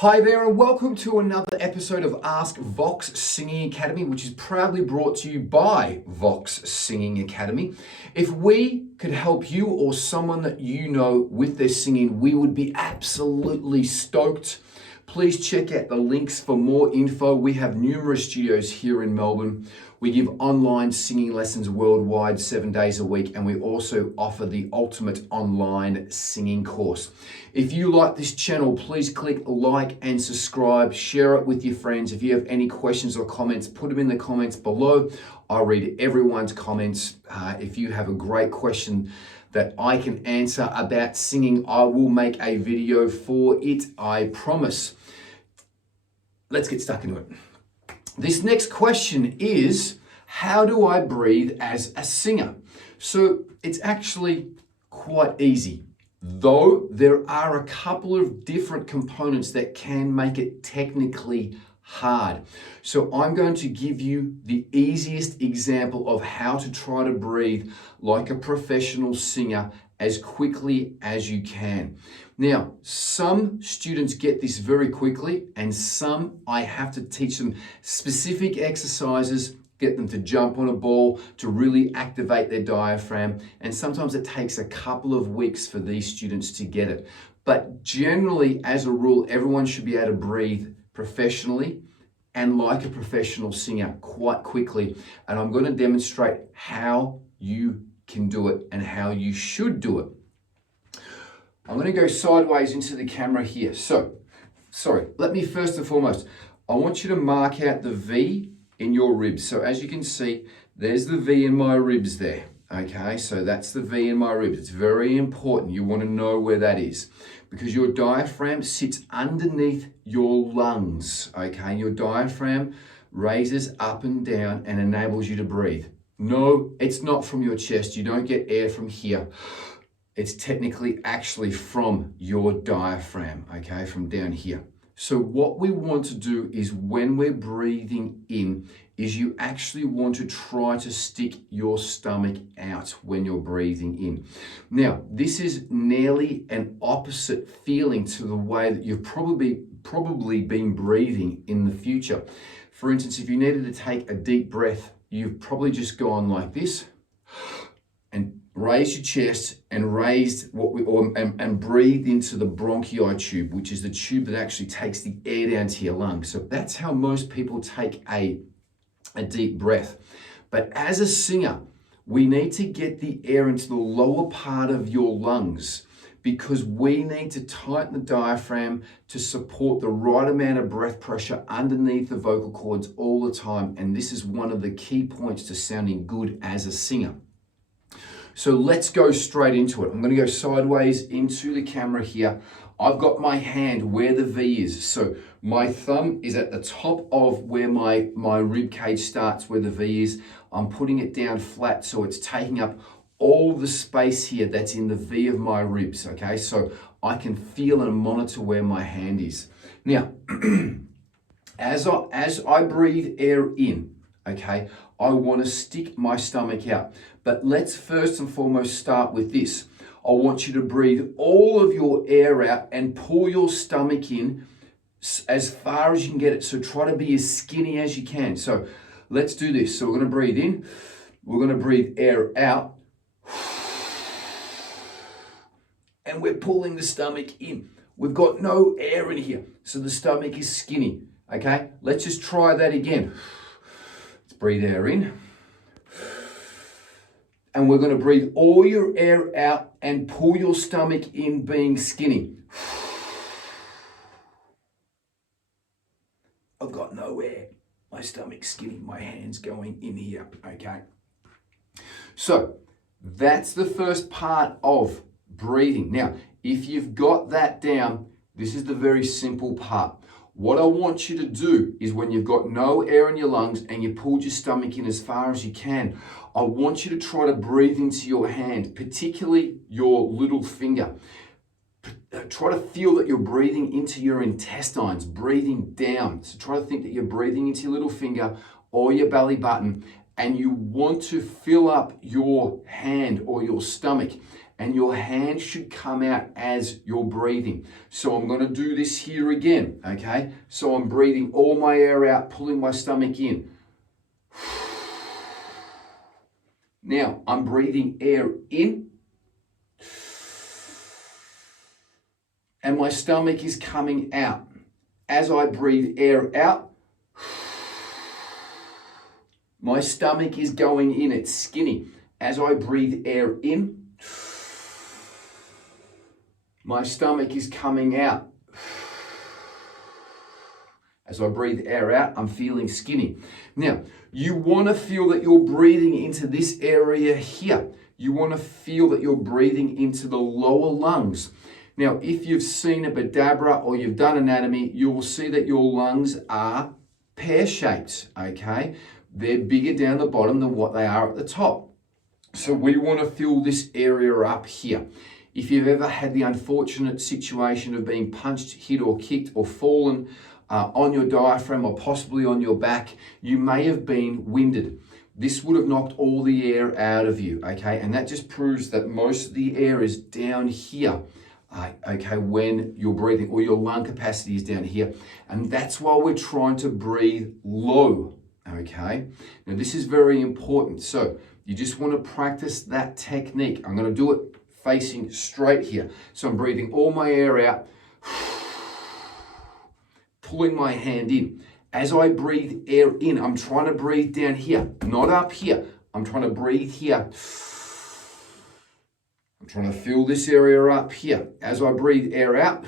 Hi there and welcome to another episode of Ask Vox Singing Academy, which is proudly brought to you by Vox Singing Academy. If we could help you or someone that you know with their singing, we would be absolutely stoked. Please check out the links for more info. We have numerous studios here in Melbourne. We give online singing lessons worldwide 7 days a week, and we also offer the ultimate online singing course. If you like this channel, please click like and subscribe, share it with your friends. If you have any questions or comments, put them in the comments below. I read everyone's comments. If you have a great question that I can answer about singing, I will make a video for it, I promise. Let's get stuck into it. This next question is, how do I breathe as a singer? So it's actually quite easy, though there are a couple of different components that can make it technically hard. So I'm going to give you the easiest example of how to try to breathe like a professional singer as quickly as you can. Now, some students get this very quickly, and some I have to teach them specific exercises, get them to jump on a ball to really activate their diaphragm. And sometimes it takes a couple of weeks for these students to get it. But generally, as a rule, everyone should be able to breathe professionally and like a professional singer quite quickly. And I'm going to demonstrate how you can do it and how you should do it. I'm going to go sideways into the camera here. Let me first and foremost, I want you to mark out the V in your ribs. So as you can see, there's the V in my ribs there. Okay, so that's the V in my ribs. It's very important. You want to know where that is because your diaphragm sits underneath your lungs. Okay, your diaphragm raises up and down and enables you to breathe. No, it's not from your chest. You don't get air from here. It's technically actually from your diaphragm, okay, from down here. So what we want to do is when we're breathing in, is you actually want to try to stick your stomach out when you're breathing in. Now, this is nearly an opposite feeling to the way that you've probably been breathing in the future. For instance, if you needed to take a deep breath, you've probably just gone like this and raised your chest and raised and breathed into the bronchi tube, which is the tube that actually takes the air down to your lungs. So that's how most people take a deep breath. But as a singer, we need to get the air into the lower part of your lungs because we need to tighten the diaphragm to support the right amount of breath pressure underneath the vocal cords all the time. And this is one of the key points to sounding good as a singer. So let's go straight into it. I'm going to go sideways into the camera here. I've got my hand where the V is. So my thumb is at the top of where my rib cage starts, where the V is. I'm putting it down flat so it's taking up all the space here that's in the V of my ribs, okay? So I can feel and monitor where my hand is. Now, as I breathe air in, okay, I want to stick my stomach out. But let's first and foremost start with this. I want you to breathe all of your air out and pull your stomach in as far as you can get it. So try to be as skinny as you can. So let's do this. So we're going to breathe in. We're going to breathe air out. And we're pulling the stomach in. We've got no air in here. So the stomach is skinny. Okay, let's just try that again. Let's breathe air in. And we're going to breathe all your air out and pull your stomach in, being skinny. I've got no air. My stomach's skinny. My hand's going in here. Okay. So that's the first part of breathing. Now, if you've got that down, this is the very simple part. What I want you to do is when you've got no air in your lungs and you pulled your stomach in as far as you can, I want you to try to breathe into your hand, particularly your little finger. Try to feel that you're breathing into your intestines, breathing down. So try to think that you're breathing into your little finger or your belly button, and you want to fill up your hand or your stomach. and your hand should come out as you're breathing. So I'm going to do this here again, okay? So I'm breathing all my air out, pulling my stomach in. Now I'm breathing air in, and my stomach is coming out. As I breathe air out, my stomach is going in, it's skinny. As I breathe air in, my stomach is coming out. As I breathe air out, I'm feeling skinny. Now, you want to feel that you're breathing into this area here. You want to feel that you're breathing into the lower lungs. Now, if you've seen a Bidabra or you've done anatomy, you will see that your lungs are pear-shaped, okay? They're bigger down the bottom than what they are at the top. So we want to fill this area up here. If you've ever had the unfortunate situation of being punched, hit or kicked or fallen on your diaphragm or possibly on your back, you may have been winded. This would have knocked all the air out of you, okay? And that just proves that most of the air is down here, okay, when you're breathing, or your lung capacity is down here. And that's why we're trying to breathe low, okay? Now this is very important. So you just want to practice that technique. I'm going to do it facing straight here. So I'm breathing all my air out, pulling my hand in. As I breathe air in, I'm trying to breathe down here, not up here. I'm trying to breathe here. I'm trying to fill this area up here. As I breathe air out,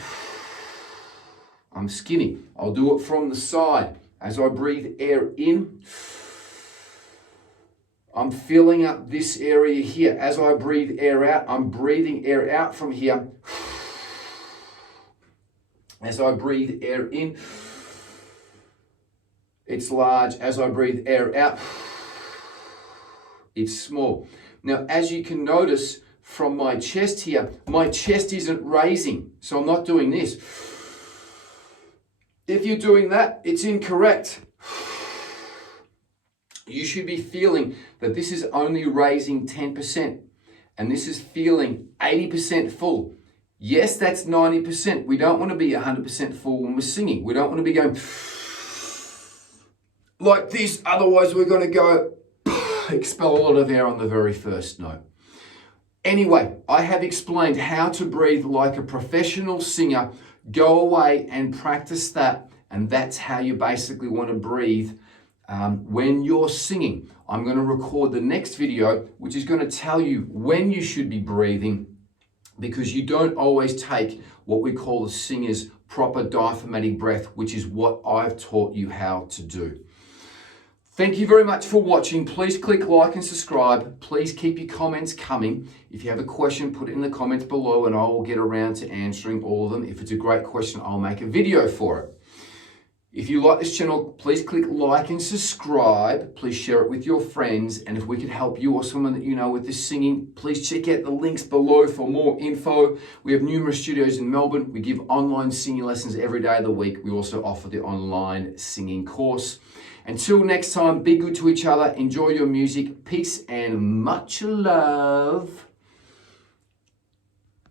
I'm skinny. I'll do it from the side. As I breathe air in, I'm filling up this area here. As I breathe air out, I'm breathing air out from here. As I breathe air in, it's large. As I breathe air out, it's small. Now, as you can notice from my chest here, my chest isn't raising. So I'm not doing this. If you're doing that, it's incorrect. You should be feeling that this is only raising 10% and this is feeling 80% full. Yes, that's 90%. We don't want to be 100% full when we're singing. We don't want to be going like this. Otherwise, we're going to go expel a lot of air on the very first note. Anyway, I have explained how to breathe like a professional singer. Go away and practice that. And that's how you basically want to breathe when you're singing. I'm going to record the next video, which is going to tell you when you should be breathing, because you don't always take what we call the singer's proper diaphragmatic breath, which is what I've taught you how to do. Thank you very much for watching. Please click like and subscribe. Please keep your comments coming. If you have a question, put it in the comments below and I will get around to answering all of them. If it's a great question, I'll make a video for it. If you like this channel, please click like and subscribe. Please share it with your friends. And if we can help you or someone that you know with this singing, please check out the links below for more info. We have numerous studios in Melbourne. We give online singing lessons every day of the week. We also offer the online singing course. Until next time, be good to each other. Enjoy your music. Peace and much love.